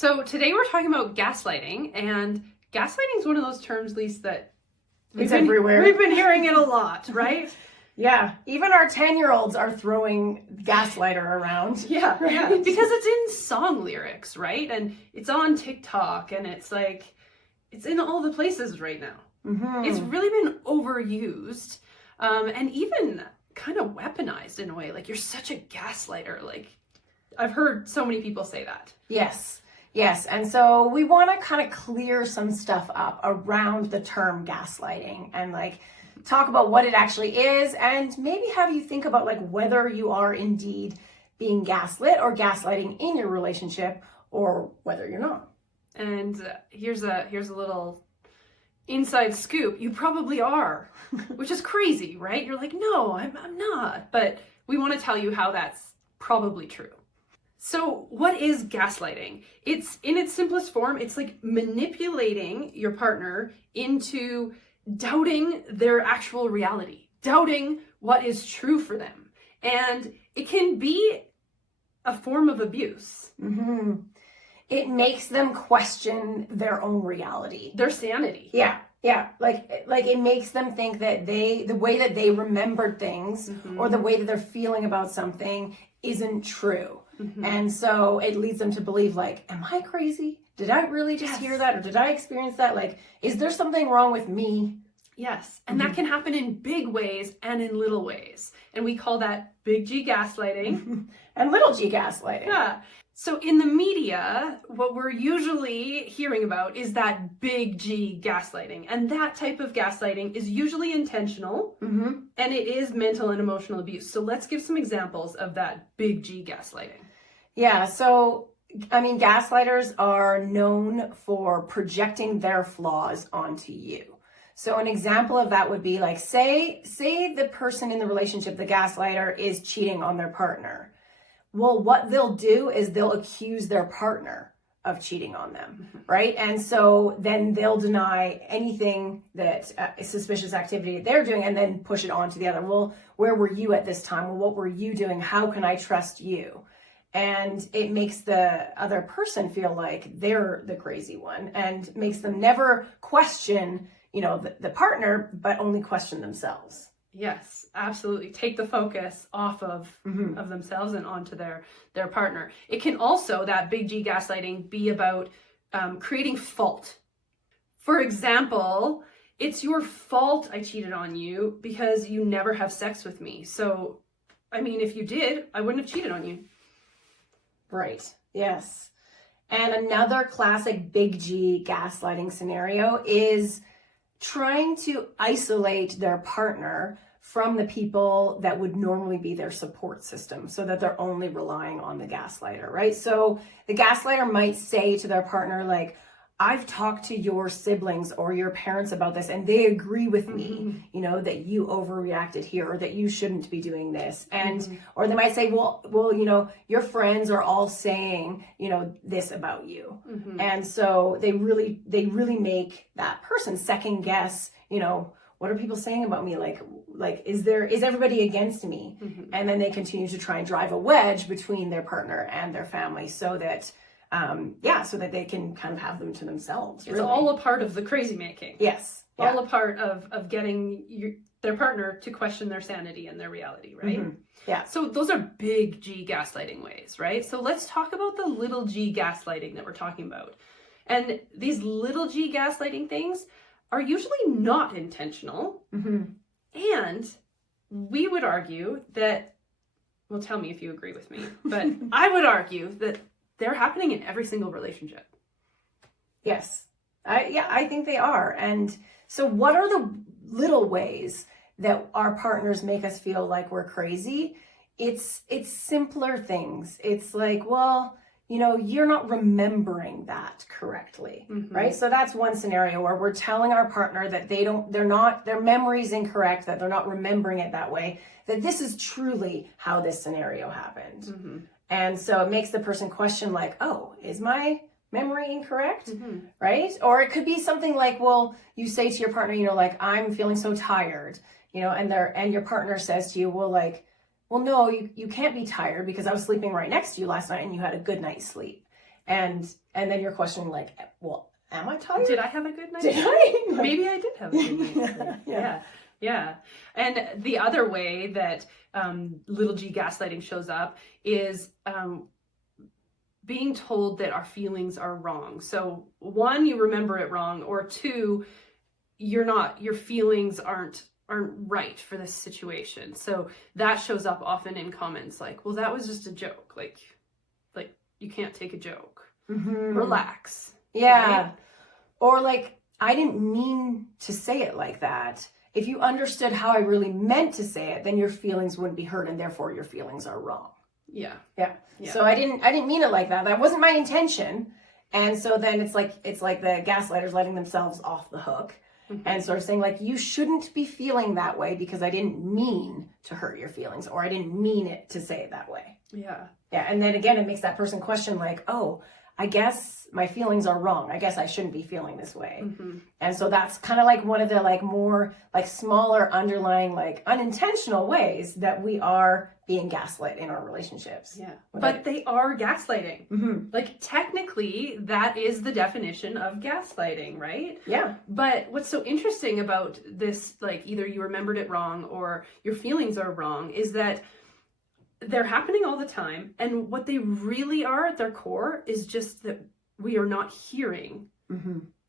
So today we're talking about gaslighting, and gaslighting is one of those terms, Lise, that it's everywhere. We've been hearing it a lot, right? Yeah, even our 10-year-olds are throwing gaslighter around. Yeah, because it's in song lyrics, right? And it's on TikTok, and it's in all the places right now. Mm-hmm. It's really been overused, and even kind of weaponized in a way. Like, you're such a gaslighter. Like, I've heard so many people say that. Yes, and so we want to kind of clear some stuff up around the term gaslighting and talk about what it actually is, and maybe have you think about whether you are indeed being gaslit or gaslighting in your relationship, or whether you're not. And here's a little inside scoop. You probably are, which is crazy, right? You're like, no, I'm not. But we want to tell you how that's probably true. So what is gaslighting? It's, in its simplest form, it's like manipulating your partner into doubting their actual reality, doubting what is true for them. And it can be a form of abuse. Mm-hmm. It makes them question their own reality. Their sanity. Yeah. Like it makes them think that the way that they remembered things, mm-hmm. or the way that they're feeling about something isn't true. Mm-hmm. And so it leads them to believe, am I crazy? Did I really just hear that? Or did I experience that? Is there something wrong with me? Yes. And that can happen in big ways and in little ways. And we call that big G gaslighting. And little g gaslighting. Yeah. So in the media, what we're usually hearing about is that big G gaslighting. And that type of gaslighting is usually intentional, mm-hmm. and it is mental and emotional abuse. So let's give some examples of that big G gaslighting. Yeah, so, gaslighters are known for projecting their flaws onto you. So an example of that would be say the person in the relationship, the gaslighter, is cheating on their partner. Well, what they'll do is they'll accuse their partner of cheating on them, mm-hmm. right? And so then they'll deny anything that suspicious activity they're doing, and then push it on to the other. Well, where were you at this time? Well, what were you doing? How can I trust you? And it makes the other person feel like they're the crazy one, and makes them never question, the partner, but only question themselves. Yes, absolutely. Take the focus off of themselves and onto their partner. It can also, that big G gaslighting, be about creating fault. For example, it's your fault I cheated on you because you never have sex with me. So, if you did, I wouldn't have cheated on you. Right. Yes. And another classic big G gaslighting scenario is trying to isolate their partner from the people that would normally be their support system, so that they're only relying on the gaslighter, right? So the gaslighter might say to their partner, I've talked to your siblings or your parents about this, and they agree with me, that you overreacted here, or that you shouldn't be doing this. And, or they might say, well, your friends are all saying, this about you. Mm-hmm. And so they really make that person second guess, what are people saying about me? Is everybody against me? Mm-hmm. And then they continue to try and drive a wedge between their partner and their family, so that they can kind of have them to themselves. It's all a part of the crazy making. Yes. Yeah. All a part of getting their partner to question their sanity and their reality, right? Mm-hmm. Yeah. So those are big G gaslighting ways, right? So let's talk about the little G gaslighting that we're talking about. And these little G gaslighting things are usually not intentional. Mm-hmm. And we would argue that, well, tell me if you agree with me, but I would argue that they're happening in every single relationship. Yes. I think they are. And so what are the little ways that our partners make us feel like we're crazy? It's simpler things. It's you're not remembering that correctly, mm-hmm. right? So that's one scenario where we're telling our partner that their memory's incorrect, that they're not remembering it that way, that this is truly how this scenario happened. Mm-hmm. And so it makes the person question oh, is my memory incorrect? Mm-hmm. Right? Or it could be something you say to your partner, I'm feeling so tired, and your partner says to you, well, no, you can't be tired because I was sleeping right next to you last night and you had a good night's sleep. and then you're questioning like, well, am I tired? Did I have a good night? Did I? Maybe I did have a good night's sleep. Yeah. Yeah. And the other way that little g gaslighting shows up is being told that our feelings are wrong. So one, you remember it wrong, or two, your feelings aren't right for this situation. So that shows up often in comments like, well, that was just a joke. Like you can't take a joke. Relax. Yeah. Right? Or like, I didn't mean to say it like that. If you understood how I really meant to say it, then your feelings wouldn't be hurt, and therefore your feelings are wrong. Yeah. So I didn't mean it like that. That wasn't my intention. And so then it's like the gaslighters letting themselves off the hook and sort of saying like, you shouldn't be feeling that way because I didn't mean to hurt your feelings, or I didn't mean it to say it that way. Yeah. And then again, it makes that person question like, oh, I guess my feelings are wrong. I guess I shouldn't be feeling this way. And so that's kind of like one of the like more like smaller underlying like unintentional ways that we are being gaslit in our relationships. Yeah. But they are gaslighting. Like technically that is the definition of gaslighting, right? Yeah. But what's so interesting about this, like either you remembered it wrong or your feelings are wrong, is that they're happening all the time. And what they really are at their core is just that we are not hearing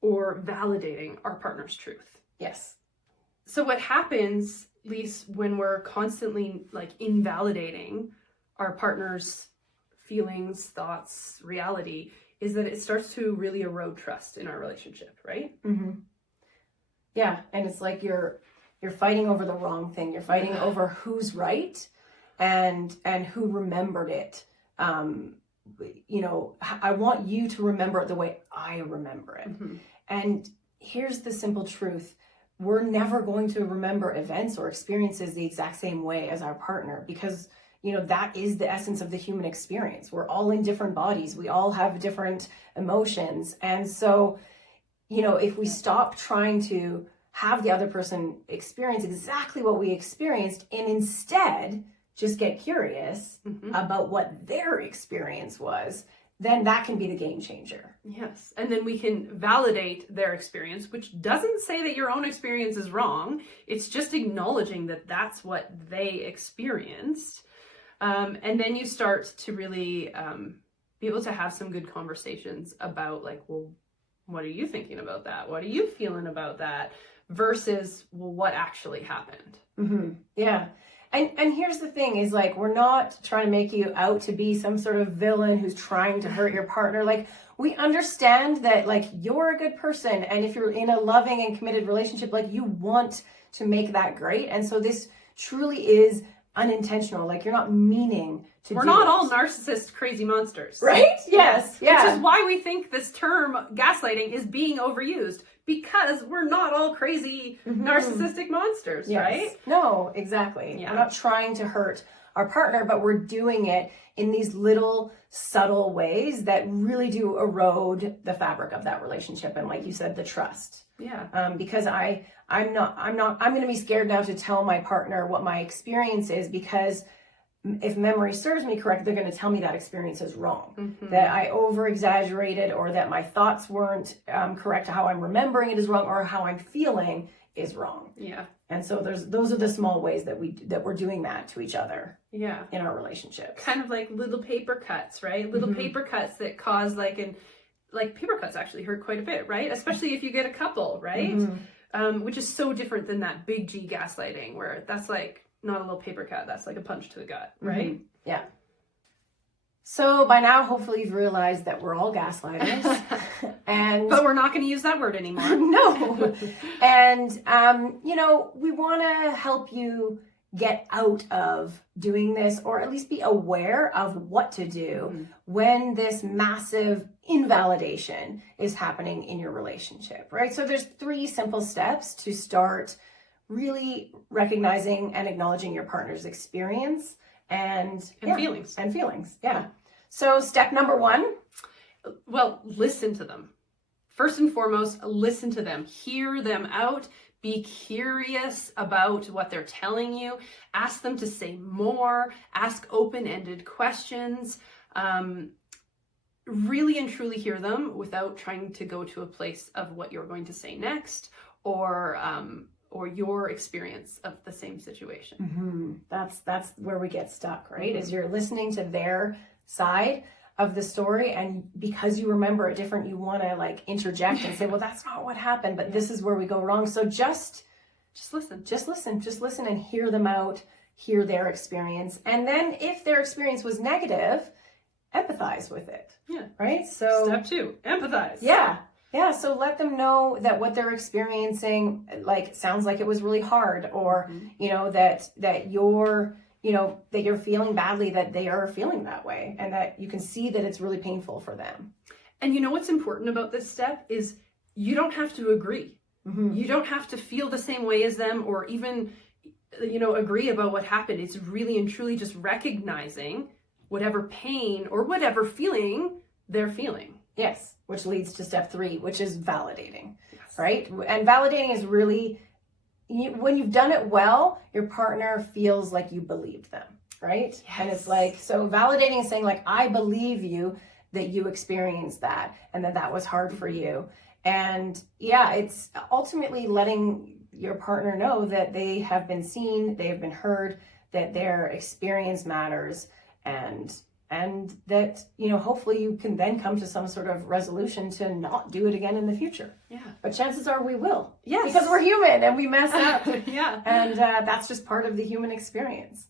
or validating our partner's truth. Yes. So what happens, Lise, when we're constantly like invalidating our partner's feelings, thoughts, reality, is that it starts to really erode trust in our relationship, right? Yeah. And it's like you're fighting over the wrong thing. You're fighting over who's right and who remembered it. You know, I want you to remember it the way I remember it. And here's the simple truth. We're never going to remember events or experiences the exact same way as our partner, because, you know, that is the essence of the human experience. We're all in different bodies. We all have different emotions. And so, you know, if we stop trying to have the other person experience exactly what we experienced and instead just get curious about what their experience was, then that can be the game changer. Yes. And then we can validate their experience, which doesn't say that your own experience is wrong. It's just acknowledging that that's what they experienced. And then you start to really be able to have some good conversations about like, well, what are you thinking about that? What are you feeling about that? Versus, well, what actually happened? Yeah. And here's the thing is like, we're not trying to make you out to be some sort of villain who's trying to hurt your partner. Like, we understand that like you're a good person. And if you're in a loving and committed relationship, like you want to make that great. And so this truly is unintentional. Like you're not meaning to We're do not it. all narcissist crazy monsters. Right? Yes. Yeah. Which is why we think this term gaslighting is being overused, because we're not all crazy narcissistic monsters, right? No, exactly. Yeah. We're not trying to hurt our partner, but we're doing it in these little subtle ways that really do erode the fabric of that relationship. And like you said, the trust. Yeah. Because I'm going to be scared now to tell my partner what my experience is, because if memory serves me correct, they're going to tell me that experience is wrong, that I over exaggerated, or that my thoughts weren't correct, how I'm remembering it is wrong, or how I'm feeling is wrong. Yeah. And so those are the small ways that we're doing that to each other. Yeah. In our relationship. Kind of like little paper cuts, right? Little paper cuts that cause like paper cuts actually hurt quite a bit, right? Especially if you get a couple, right? Which is so different than that big G gaslighting, where that's like not a little paper cut, that's like a punch to the gut, right? Yeah. So by now, hopefully you've realized that we're all gaslighters. But we're not going to use that word anymore. No. And, you know, we want to help you get out of doing this, or at least be aware of what to do when this massive invalidation is happening in your relationship, right? So there's 3 simple steps to start really recognizing and acknowledging your partner's experience and feelings. And feelings, yeah. So step number 1. Well, listen to them. First and foremost, listen to them. Hear them out. Be curious about what they're telling you. Ask them to say more. Ask open-ended questions. really and truly hear them without trying to go to a place of what you're going to say next, or your experience of the same situation. That's where we get stuck, right? Is you're listening to their side of the story, and because you remember it different, you want to like interject and say, well, that's not what happened, but this is where we go wrong. So just listen and hear them out, hear their experience. And then if their experience was negative, empathize with it. Yeah. Right? So step 2, empathize. Yeah. Yeah. So let them know that what they're experiencing, like, sounds like it was really hard, or, you know, that you're, you know, that you're feeling badly, that they are feeling that way, and that you can see that it's really painful for them. And you know what's important about this step is you don't have to agree. You don't have to feel the same way as them, or even, you know, agree about what happened. It's really and truly just recognizing whatever pain or whatever feeling they're feeling. Yes, which leads to step 3, which is validating, right? And validating is really, when you've done it well, your partner feels like you believed them, right? Yes. And it's like, so validating is saying like, I believe you that you experienced that, and that was hard for you. And yeah, it's ultimately letting your partner know that they have been seen, they have been heard, that their experience matters, and that, you know, hopefully you can then come to some sort of resolution to not do it again in the future. Yeah. But chances are we will. Yes. Because we're human and we mess up. Yeah. And that's just part of the human experience.